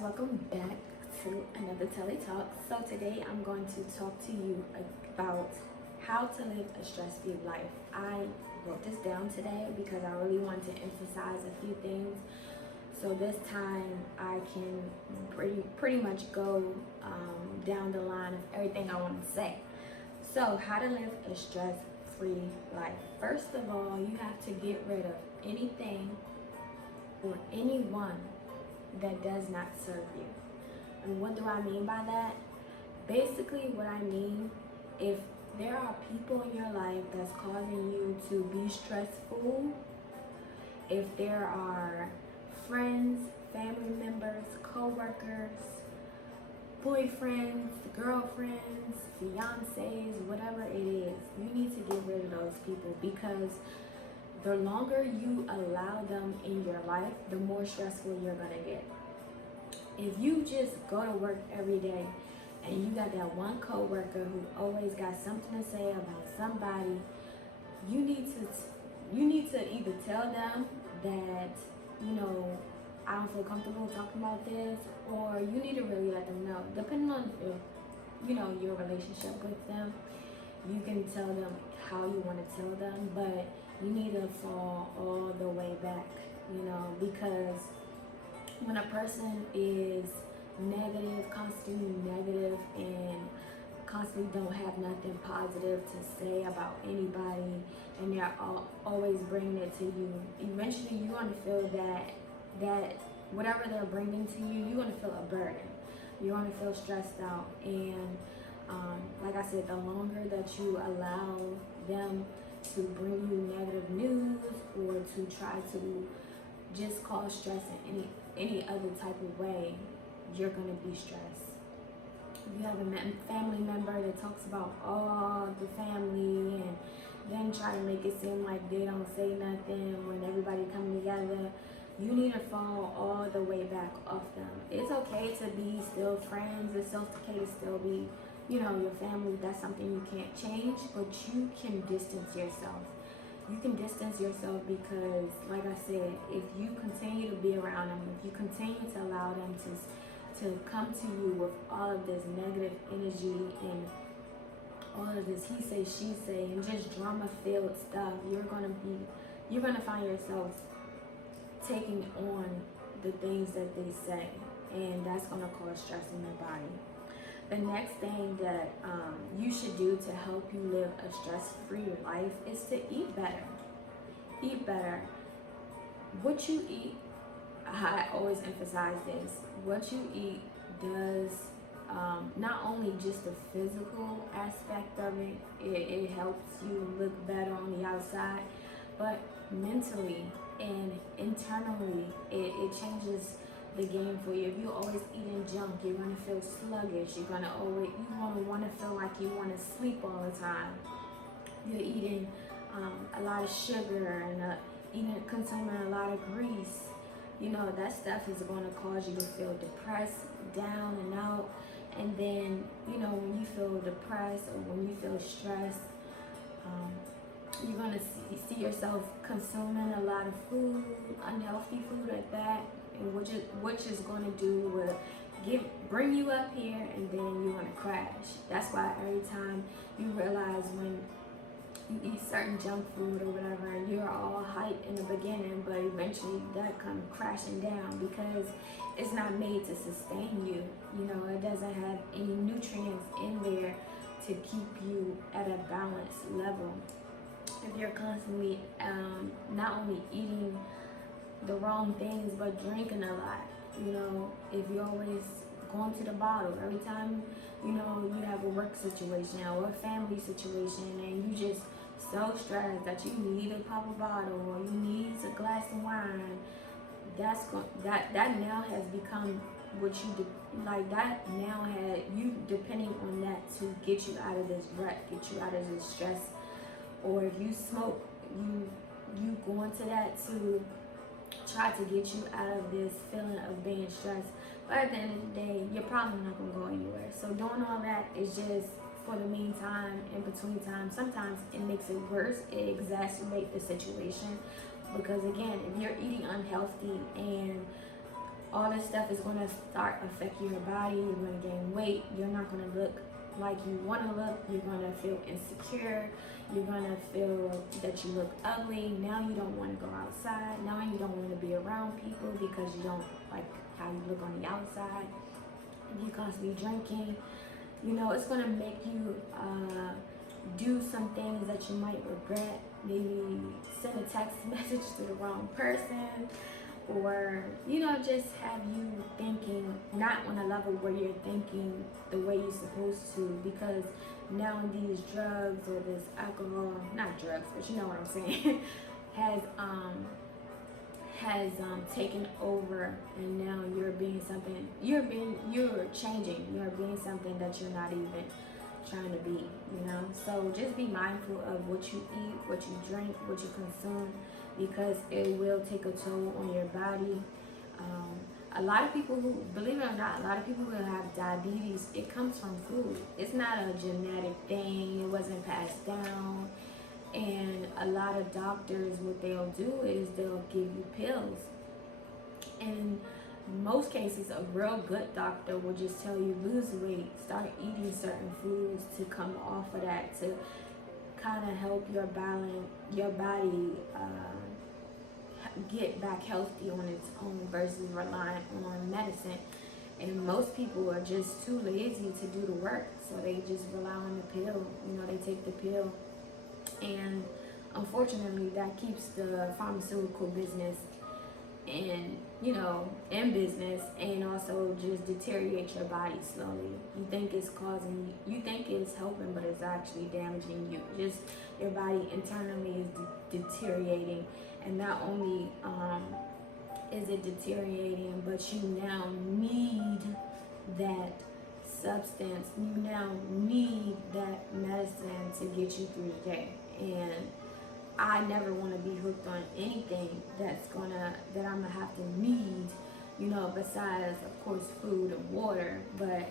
welcome back to another Telly Talk. So today I'm going to talk to you about how to live a stress-free life. I wrote this down today because I really want to emphasize a few things. So this time I can pretty much go down the line of everything I want to say. So how to live a stress-free life. First of all, you have to get rid of anything or anyone that does not serve you. And what do I mean by that? Basically, what I mean, if there are people in your life that's causing you to be stressful, if there are friends, family members, co-workers, boyfriends, girlfriends, fiancés, whatever it is, you need to get rid of those people, because the longer you allow them in your life, the more stressful you're gonna get. If you just go to work every day and you got that one coworker who always got something to say about somebody, you need to either tell them that, I don't feel comfortable talking about this, or you need to really let them know, depending on your relationship with them. You can tell them how you want to tell them, but you need to fall all the way back, because when a person is negative, constantly negative, and constantly don't have nothing positive to say about anybody, and they're always bringing it to you, eventually you're going to feel that whatever they're bringing to you, you're going to feel a burden. You're going to feel stressed out, and like I said, the longer that you allow them to bring you negative news or to try to just cause stress in any other type of way, you're going to be stressed. You have a family member that talks about all the family and then try to make it seem like they don't say nothing when everybody come together. You need to fall all the way back off them. It's okay to be still friends. It's okay to still be, your family. That's something you can't change, but you can distance yourself. You can distance yourself because, like I said, if you continue to be around them, if you continue to allow them to come to you with all of this negative energy and all of this he say, she say, and just drama-filled stuff, you're gonna find yourself taking on the things that they say, and that's gonna cause stress in your body. The next thing that you should do to help you live a stress-free life is to eat better. Eat better. What you eat, I always emphasize this, what you eat does not only just the physical aspect of it, it helps you look better on the outside, but mentally and internally, it changes the game for you. If you're always eating junk, you're gonna feel sluggish. You're gonna want to feel like you want to sleep all the time. You're eating a lot of sugar and consuming a lot of grease. That stuff is going to cause you to feel depressed, down and out. And then, when you feel depressed or when you feel stressed, you're going to see yourself consuming a lot of food, unhealthy food at that, and which is going to do with bring you up here, and then you're going to crash. That's why every time you realize when you eat certain junk food or whatever, you're all hype in the beginning, but eventually that comes crashing down because it's not made to sustain you. It doesn't have any nutrients in there to keep you at a balanced level. If you're constantly not only eating the wrong things but drinking a lot, if you're always going to the bottle every time, you have a work situation or a family situation, and you just so stressed that you need to pop a bottle or you need a glass of wine, that now has become what you that now had you depending on that to get you out of this rut, get you out of this stress. Or if you smoke, you go into that to try to get you out of this feeling of being stressed. But at the end of the day, you're probably not gonna go anywhere. So doing all that is just for the meantime, in between time. Sometimes it makes it worse. It exacerbates the situation because, again, if you're eating unhealthy and all this stuff is going to start affecting your body. You're going to gain weight. You're not going to look like you want to look. You're going to feel insecure. You're going to feel that you look ugly. Now you don't want to go outside. Now you don't want to be around people because you don't like how you look on the outside. If you constantly drinking, you know, it's going to make you do some things that you might regret. Maybe send a text message to the wrong person, or, you know, just have you thinking not on a level where you're thinking the way you're supposed to, because now these drugs or this alcohol, not drugs, but you know what I'm saying, has taken over, and now you're being something, you're changing, you're being something that you're not even trying to be, you know. So just be mindful of what you eat, what you drink, what you consume, because it will take a toll on your body. A lot of people who, believe it or not, a lot of people who have diabetes, it comes from food. It's not a genetic thing. It wasn't passed down. And a lot of doctors, what they'll do is they'll give you pills. And most cases, a real good doctor will just tell you lose weight, start eating certain foods to come off of that, to kind of help your body get back healthy on its own versus relying on medicine. And most people are just too lazy to do the work, so they just rely on the pill. You know, they take the pill, and unfortunately, that keeps the pharmaceutical business in business, and also just deteriorate your body slowly. You think it's you think it's helping, but it's actually damaging you. Just your body internally is deteriorating, and not only is it deteriorating, but you now need that substance. You now need that medicine to get you through the day. And I never want to be hooked on anything that I'm gonna have to need, you know, besides of course food and water. But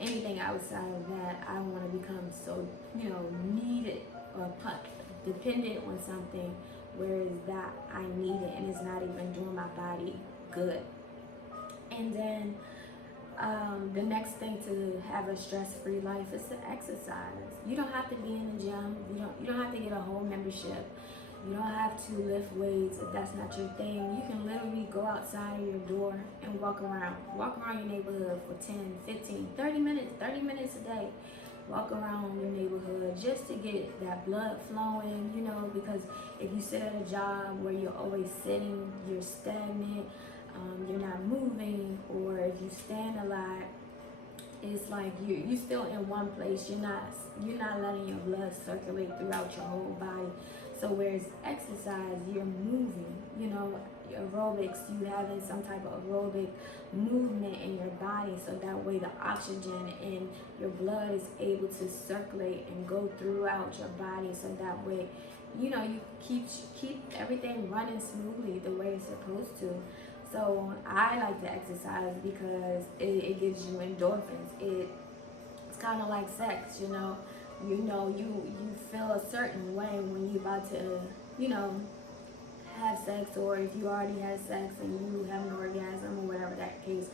anything outside of that, I want to become so, you know, needed or dependent on something, whereas that I need it and it's not even doing my body good. And then the next thing to have a stress-free life is to exercise. You don't have to be in the gym. You don't have to get a whole membership. You don't have to lift weights if that's not your thing. You can literally go outside of your door and walk around your neighborhood for 10, 15, 30 minutes a day. Walk around your neighborhood just to get that blood flowing, you know, because if you sit at a job where you're always sitting, you're stagnant, you're not moving, or if you stand a lot, it's like you're still in one place. You're not letting your blood circulate throughout your whole body. So whereas exercise, you're moving, you know, aerobics, you having some type of aerobic movement in your body, so that way the oxygen in your blood is able to circulate and go throughout your body, so that way, you know, you keep everything running smoothly the way it's supposed to. So I like to exercise because it gives you endorphins. It's kind of like sex, you know. You feel a certain way when you're about to, you know, have sex, or if you already had sex and you have an orgasm or whatever that case.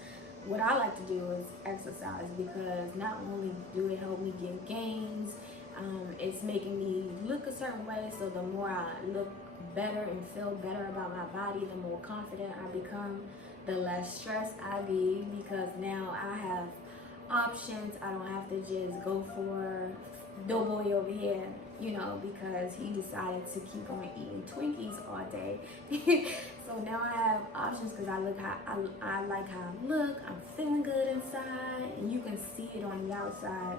What I like to do is exercise, because not only do it help me get gains, it's making me look a certain way. So the more I look better and feel better about my body, the more confident I become, the less stressed I be, because now I have options. I don't have to just go for Doughboy over here, you know, because he decided to keep on eating Twinkies all day. So now I have options, because I like how I look. I'm feeling good inside, and you can see it on the outside.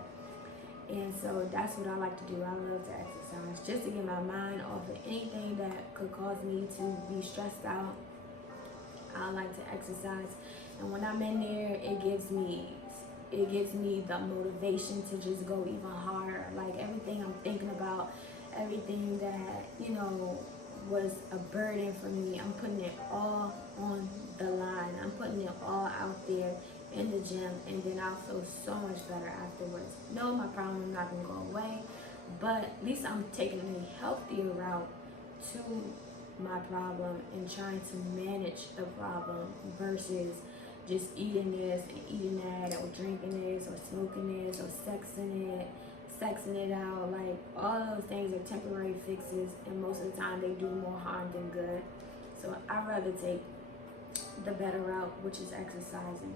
And so that's what I like to do. I love to exercise just to get my mind off of anything that could cause me to be stressed out. I like to exercise, and when I'm in there, it gives me the motivation to just go even harder. Like everything I'm thinking about, everything that, you know, was a burden for me, I'm putting it all on the line. I'm putting it all out there in the gym, and then I'll feel so much better afterwards. No, my problem is not gonna go away, but at least I'm taking a healthier route to my problem and trying to manage the problem versus just eating this and eating that, or drinking this, or smoking this, or sexing it out. Like, all those things are temporary fixes, and most of the time they do more harm than good. So I'd rather take the better route, which is exercising.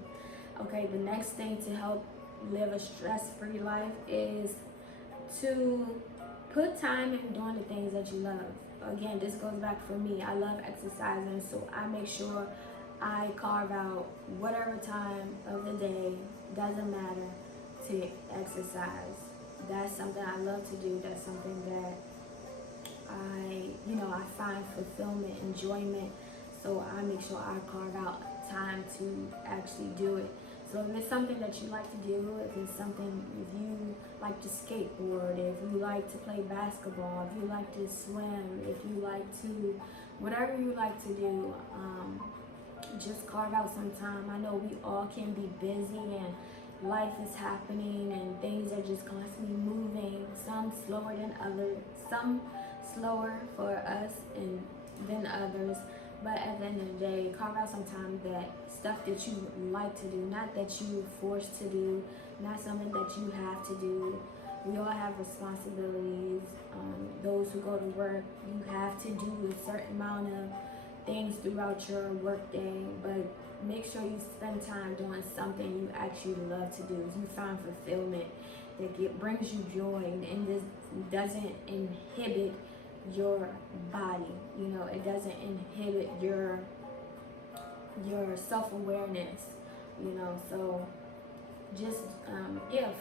Okay, the next thing to help live a stress-free life is to put time in doing the things that you love. Again, this goes back for me. I love exercising, so I make sure I carve out whatever time of the day, doesn't matter, to exercise. That's something I love to do. That's something that I find fulfillment, enjoyment. So I make sure I carve out time to actually do it. So if it's something that you like to do, if you like to skateboard, if you like to play basketball, if you like to swim, if you like to, whatever you like to do, just carve out some time. I know we all can be busy and life is happening and things are just constantly moving, some slower than others, some slower for us and than others. But at the end of the day, carve out some time, that stuff that you like to do, not that you're forced to do, not something that you have to do. We all have responsibilities. Those who go to work, you have to do a certain amount of things throughout your work day, but make sure you spend time doing something you actually love to do. You find fulfillment that brings you joy, and this doesn't inhibit your body. It doesn't inhibit your self-awareness. So just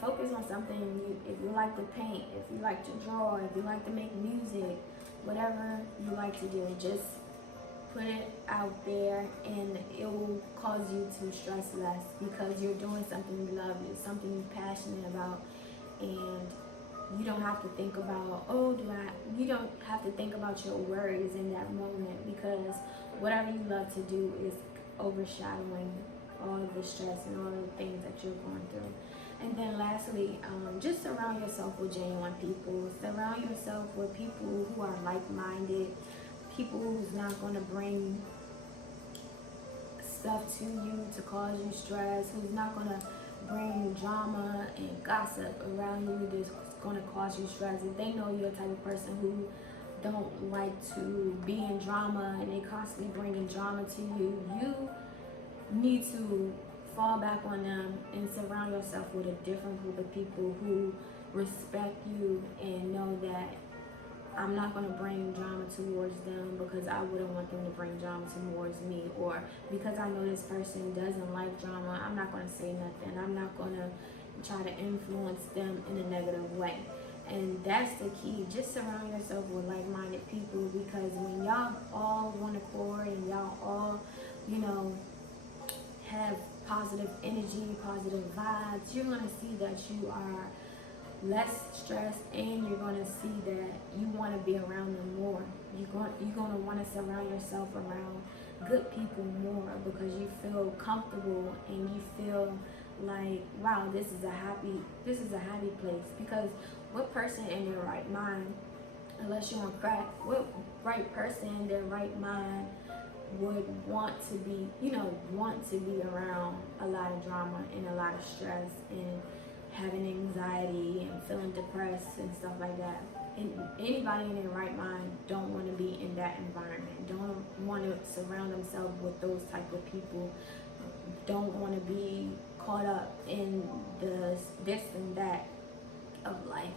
focus on something. If you like to paint, if you like to draw, if you like to make music, whatever you like to do, just put it out there, and it will cause you to stress less, because you're doing something you love, it's something you're passionate about, and you don't have to think about, you don't have to think about your worries in that moment, because whatever you love to do is overshadowing all of the stress and all of the things that you're going through. And then lastly, just surround yourself with genuine people. Surround yourself with people who are like-minded, people who's not going to bring stuff to you to cause you stress, who's not going to bring drama and gossip around you that's going to cause you stress. If they know you're the type of person who don't like to be in drama and they constantly bringing drama to you, you need to fall back on them and surround yourself with a different group of people who respect you and know that I'm not going to bring drama towards them because I wouldn't want them to bring drama towards me, or because I know this person doesn't like drama, I'm not going to say nothing. I'm not going to try to influence them in a negative way. And that's the key. Just surround yourself with like-minded people, because when y'all all one accord and y'all all, have positive energy, positive vibes, you're going to see that you are less stressed, and you're going to see that you want to be around them more. You're going to want to surround yourself around good people more, because you feel comfortable and you feel like, wow, this is a happy place. Because what person in their right mind, unless you're on crack, what right person in their right mind would want to be around a lot of drama and a lot of stress and having anxiety and feeling depressed and stuff like that? And anybody in their right mind don't want to be in that environment, don't want to surround themselves with those type of people, don't want to be caught up in this and that of life.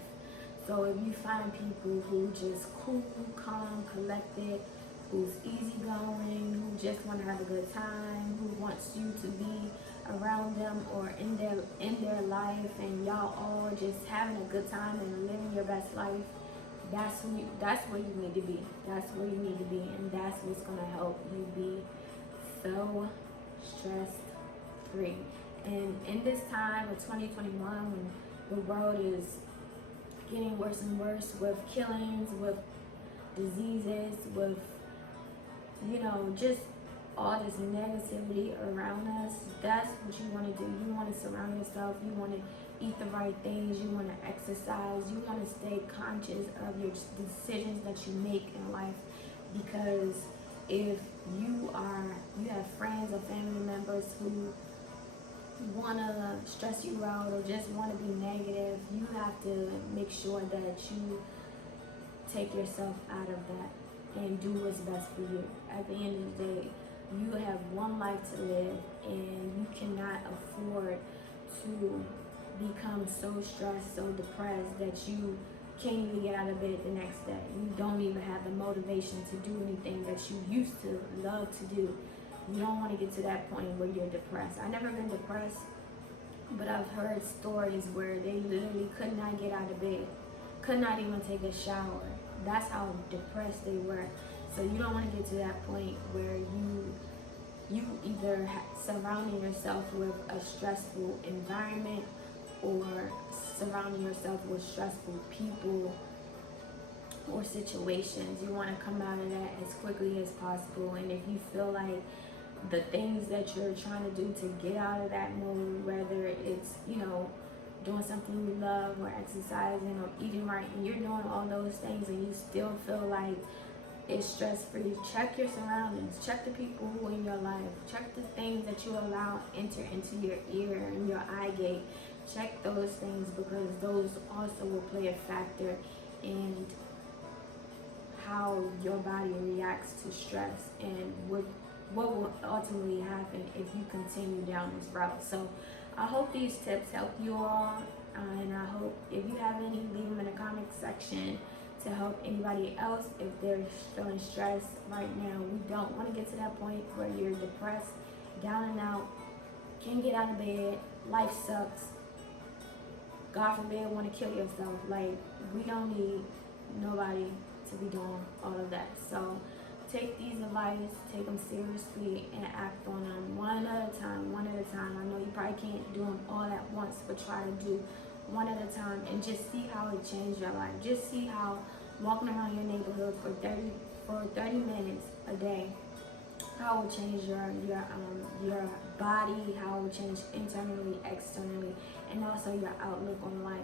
So if you find people who just cool, calm, collected, who's easygoing, who just want to have a good time, who wants you to be around them or in their life, and y'all all just having a good time and living your best life, that's where you need to be. That's where you need to be, and that's what's gonna help you be so stress free. And in this time of 2021, when the world is getting worse and worse with killings, with diseases, with just all this negativity around us, that's what you want to do. You want to surround yourself, you want to eat the right things, you want to exercise, you want to stay conscious of your decisions that you make in life, because if you have friends or family members who want to stress you out or just want to be negative, you have to make sure that you take yourself out of that and do what's best for you. At the end of the day, you have one life to live, and you cannot afford to become so stressed, so depressed that you can't even get out of bed the next day. You don't even have the motivation to do anything that you used to love to do. You don't want to get to that point where you're depressed. I've never been depressed, but I've heard stories where they literally could not get out of bed, could not even take a shower. That's how depressed they were. So you don't want to get to that point where you either surrounding yourself with a stressful environment or surrounding yourself with stressful people or situations. You want to come out of that as quickly as possible. And if you feel like the things that you're trying to do to get out of that mode, whether it's, doing something you love or exercising or eating right, and you're doing all those things and you still feel like it's stress-free, check your surroundings, check the people who are in your life, check the things that you allow enter into your ear and your eye gate. Check those things, because those also will play a factor in how your body reacts to stress and what will ultimately happen if you continue down this route. So I hope these tips help you all, and I hope if you have any, leave them in the comment section to help anybody else if they're feeling stressed right now. We don't want to get to that point where you're depressed, down and out, can't get out of bed, life sucks, God forbid, want to kill yourself. Like, we don't need nobody to be doing all of that. So take these advice, take them seriously, and act on them one at a time, one at a time. I know you probably can't do them all at once, but try to do one at a time and just see how it changed your life. Just see how walking around your neighborhood for 30 minutes a day, how it will change your body, how it will change internally, externally, and also your outlook on life.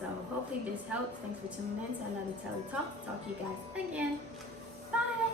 So hopefully this helps. Thanks for tuning in to another Telly Talk. Talk to you guys again. Bye.